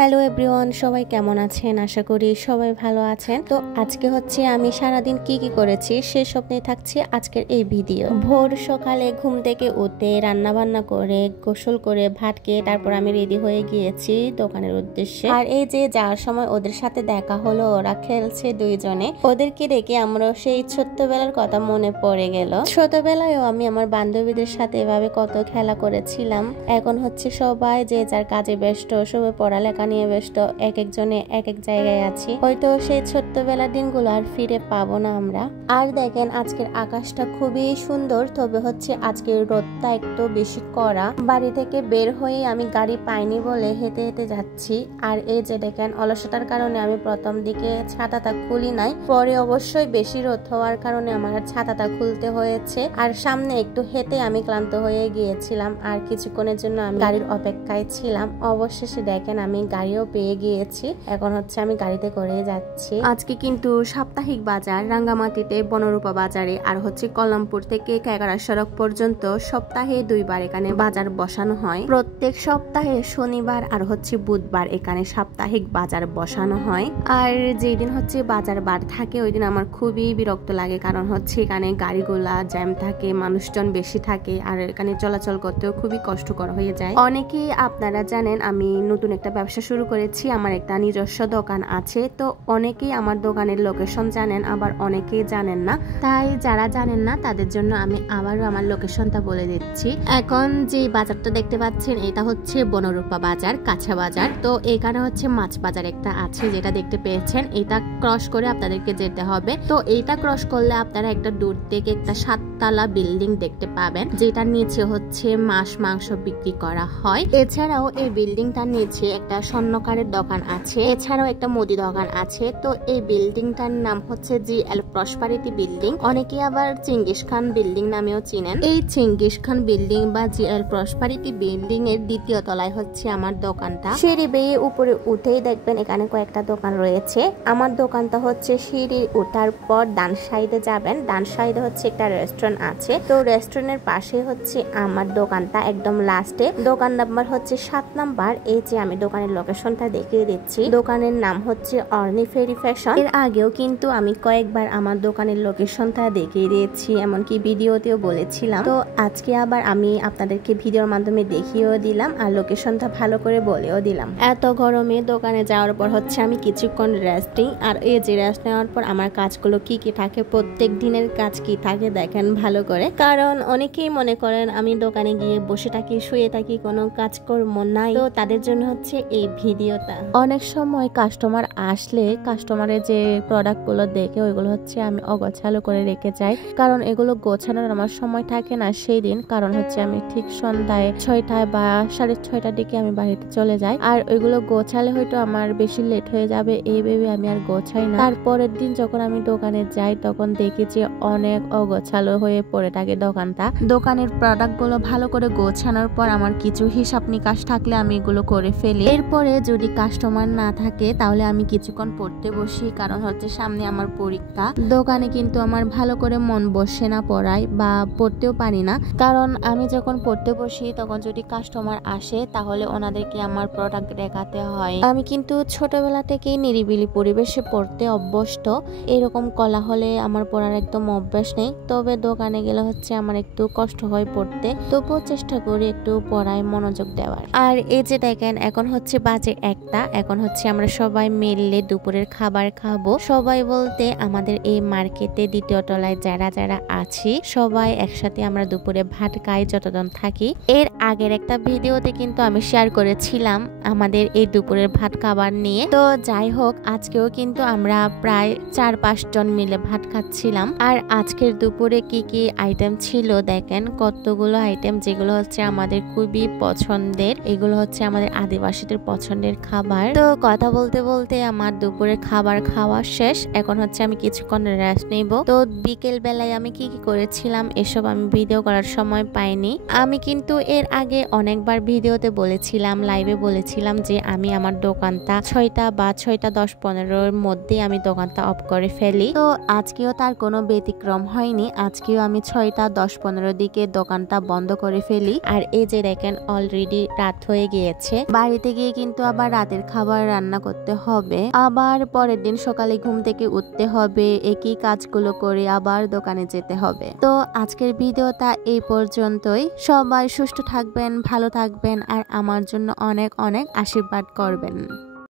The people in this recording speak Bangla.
হ্যালো এভরিওয়ান, সবাই কেমন আছেন? আশা করি সবাই ভালো আছেন। তো আজকে হচ্ছে আমি সারাদিন কি করেছি সেসব নিয়ে থাকছে আজকের এই ভিডিও। ভোর সকালে ঘুম থেকে উঠে রান্না বান্না করে গোসল করে ভাত খেয়ে তারপর আমি রেডি হয়ে গিয়েছি দোকানের উদ্দেশ্যে। আর এই যে যাওয়ার সময় ওদের সাথে দেখা হলো, ওরা খেলছে দুইজনে। ওদেরকে দেখে আমরা সেই ছোট্টবেলার কথা মনে পড়ে গেল। ছোটবেলায়ও আমি আমার বান্ধবীদের সাথে এভাবে কত খেলা করেছিলাম। এখন হচ্ছে সবাই যে যার কাজে ব্যস্ত, সবাই পড়ালেখা নিয়ে ব্যস্ত, এক একজনে এক এক জায়গায় আছি। হয়তো সেই ছোট্টবেলার দিনগুলো আর ফিরে পাবো না আমরা। আর দেখেন আজকের আকাশটা খুবই সুন্দর, তবে হচ্ছে আজকের রোদটা একটু বেশি কড়া। বাড়ি থেকে বের হয়ে আমি গাড়ি পাইনি বলে হেঁটে হেঁটে যাচ্ছি। আর এই যে দেখেন অলসতার কারণে আমি প্রথম দিকে ছাতাটা খুলি নাই, পরে অবশ্যই বেশি রোদ হওয়ার কারণে আমার ছাতাটা খুলতে হয়েছে। আর সামনে একটু হেঁটে আমি ক্লান্ত হয়ে গিয়েছিলাম, আর কিছুক্ষণের জন্য আমি গাড়ির অপেক্ষায় ছিলাম। অবশেষে দেখেন আমি গাড়িও পেয়ে গিয়েছি, এখন হচ্ছে আমি গাড়িতে করে যাচ্ছি। আজকে কিন্তু সাপ্তাহিক বাজার রাঙ্গামাটিতে বনরূপা বাজারে আর হচ্ছে কল্যাণপুর থেকে কায়গাড়া সড়ক পর্যন্ত সপ্তাহে 2 বার এখানে বাজার বসানো হয়। প্রত্যেক সপ্তাহে শনিবার আর হচ্ছে বুধবার এখানে সাপ্তাহিক বাজার বসানো হয়। আর যেদিন হচ্ছে বাজার বার থাকে ওই দিন আমার খুবই বিরক্ত লাগে, কারণ হচ্ছে এখানে গাড়িগুলা জ্যাম থাকে, মানুষজন বেশি থাকে, আর এখানে চলাচল করতেও খুবই কষ্টকর হয়ে যায়। অনেকেই আপনারা জানেন আমি নতুন একটা ব্যবসা শুরু করেছি, আমার একটা নিজস্ব দোকান আছে। তো অনেকেই আমার দোকানের লোকেশন জানেন, আবার অনেকেই জানেন না। তাই যারা জানেন না তাদের জন্য আমি আবারও আমার লোকেশনটা বলে দিচ্ছি। এখন যে বাজারটা দেখতে পাচ্ছেন এটা হচ্ছে বনরূপা বাজার, কাঁচা বাজার। তো এখানে হচ্ছে মাছ বাজার একটা আছে যেটা দেখতে পেয়েছেন, এটা ক্রস করে আপনাদেরকে যেতে হবে। তো এইটা ক্রস করলে আপনারা একটা দূর থেকে একটা 7 তলা বিল্ডিং দেখতে পাবেন, যেটার নিচে হচ্ছে মাংস বিক্রি করা হয়। এছাড়াও এই বিল্ডিংটার নিচে একটা স্বর্ণকারের দোকান আছে, এছাড়াও একটা মুদি দোকান আছে। তো এই বিল্ডিংটার নাম হচ্ছে জিএল প্রসপারিটি বিল্ডিং, অনেকে আবার চেঙ্গিস খান বিল্ডিং নামেও চিনেন। এই চেঙ্গিস খান বিল্ডিং বা জিএল প্রসপারিটি বিল্ডিং এর 2য় তলায় হচ্ছে আমার দোকানটা। সিঁড়ি বেয়ে উপরে উঠেই দেখবেন এখানে কয়েকটা দোকান রয়েছে। আমার দোকানটা হচ্ছে সিঁড়ি ওঠার পর ডান সাইডে যাবেন, ডান সাইডে হচ্ছে একটা রেস্টুরেন্ট আছে। তো রেস্টুরেন্টের পাশে হচ্ছে আমার দোকানটা, একদম লাস্টে দোকান নাম্বার হচ্ছে 7 নাম্বার। এই যে আমি দোকানের লোকেশনটা দেখিয়ে দিচ্ছি, দোকানের নাম হচ্ছে অর্নি ফেরি ফ্যাশন। এর আগেও কিন্তু আমি কয়েকবার আমার দোকানের লোকেশনটা দেখিয়ে দিয়েছি, এমনকি ভিডিওতেও বলেছিলাম। তো আজকে আবার আমি আপনাদেরকে ভিডিওর মাধ্যমে দেখিয়েও দিলাম আর লোকেশনটা ভালো করে বলেও দিলাম। এত গরমে দোকানে যাওয়ার পর হচ্ছে আমি কিছুক্ষণ রেস্টিং, আর এই যে রেস্ট নেওয়ার পর আমার কাজগুলো কি কি থাকে, প্রত্যেক দিনের কাজ কি থাকে দেখেন ভালো করে। কারণ অনেকেই মনে করেন আমি দোকানে গিয়ে বসে থাকি, শুয়ে থাকি, কোনো কাজকর্ম নাই। তো তাদের জন্য হচ্ছে এই ভিডিওটা। অনেক সময় কাস্টমার আসলে কাস্টমারের যে প্রোডাক্ট গুলো দেখে ওইগুলো হচ্ছে আমি অগোছালো করে রেখে যাই, কারণ এগুলো গোছানোর আমার সময় থাকে না সেই দিন। কারণ হচ্ছে আমি ঠিক সন্ধ্যায় 6টায় বা 6:30টার দিকে আমি বাড়িতে চলে যাই, আর ওইগুলো গোছালে হয়তো আমার বেশি লেট হয়ে যাবে, এই ভেবে আমি আর গোছাই না। তারপরের দিন যখন আমি দোকানে যাই তখন দেখি যে অনেক অগোছালো হয়ে পড়ে থাকে দোকানটা। দোকানের প্রোডাক্ট গুলো ভালো করে গোছানোর পর আমার কিছু হিসাব নিকাশ থাকলে আমি এগুলো করে ফেলি। এরপরে যদি কাস্টমার না থাকে তাহলে আমি কিছুক্ষণ পড়তে বসি, কারণ হচ্ছে সামনে আমার পরীক্ষা। দোকানে কিন্তু আমার ভালো করে মন বসে না পড়ায়, বা পড়তেও পারি না, কারণ আমি যখন পড়তে বসি তখন যদি কাস্টমার আসে তাহলে ওনাদেরকে আমার প্রোডাক্ট দেখাতে হয়। আমি কিন্তু ছোটবেলা থেকেই নিরিবিলি পরিবেশে পড়তে অভ্যস্ত, এরকম কলা হলে আমার পড়ার একদম অভ্যাস নেই। তবে দোকানে গেলে হচ্ছে আমার একটু কষ্ট হয় পড়তে, তবুও চেষ্টা করি একটু পড়ায় মনোযোগ দেওয়ার। আর এই যে দেখেন এখন হচ্ছে বাজে 1টা, এখন হচ্ছে আমরা সবাই মিললে দুপুরের খাবার খাবো। সবাই বলতে আমাদের এই মার্কেটে 2য় তলায় যারা যারা আছি সবাই একসাথে আমরা দুপুরে ভাত খাই যতজন থাকি। এর আগের একটা ভিডিওতে কিন্তু আমি শেয়ার করেছিলাম আমাদের এই দুপুরের ভাত খাবার নিয়ে। তো যাই হোক, আজকেও কিন্তু আমরা প্রায় 4-5 জন মিলে ভাত খাচ্ছিলাম। আর আজকের দুপুরে কি কি আইটেম ছিল দেখেন, কতগুলো আইটেম যেগুলো হচ্ছে আমাদের খুবই পছন্দের, এগুলো হচ্ছে আমাদের আদিবাসীদের পছন্দের খাবার। তো কথা বলতে বলতে আমার দুপুরের খাবার খাওয়া শেষ, এখন হচ্ছে আমি কিছুক্ষণ রেস্ট নেব। তো বিকেল বেলায় আমি কি কি করেছিলাম এসব আমি ভিডিও করার সময় পাইনি। আমি কিন্তু এর আগে অনেকবার ভিডিওতে বলেছিলাম, লাইভে বলেছিলাম যে আমি আমার দোকানটা 6টা বা 6:10-15 মধ্যে আমি দোকানটা অফ করে ফেলি। তো আজকেও তার কোনো ব্যতিক্রম হয়নি, আজকেও আমি 6:10-15 দিকে দোকানটা বন্ধ করে ফেলি। আর এই যে দেখেন অলরেডি রাত হয়ে গিয়েছে। বাড়িতে গিয়ে কিন্তু কিন্তু আবার রাতের খাবার রান্না করতে হবে, আবার পরের দিন সকালে ঘুম থেকে উঠতে হবে, একই কাজগুলো করে আবার দোকানে যেতে হবে। তো আজকের ভিডিওটা এই পর্যন্তই। সবাই সুস্থ থাকবেন, ভালো থাকবেন আর আমার জন্য অনেক অনেক আশীর্বাদ করবেন।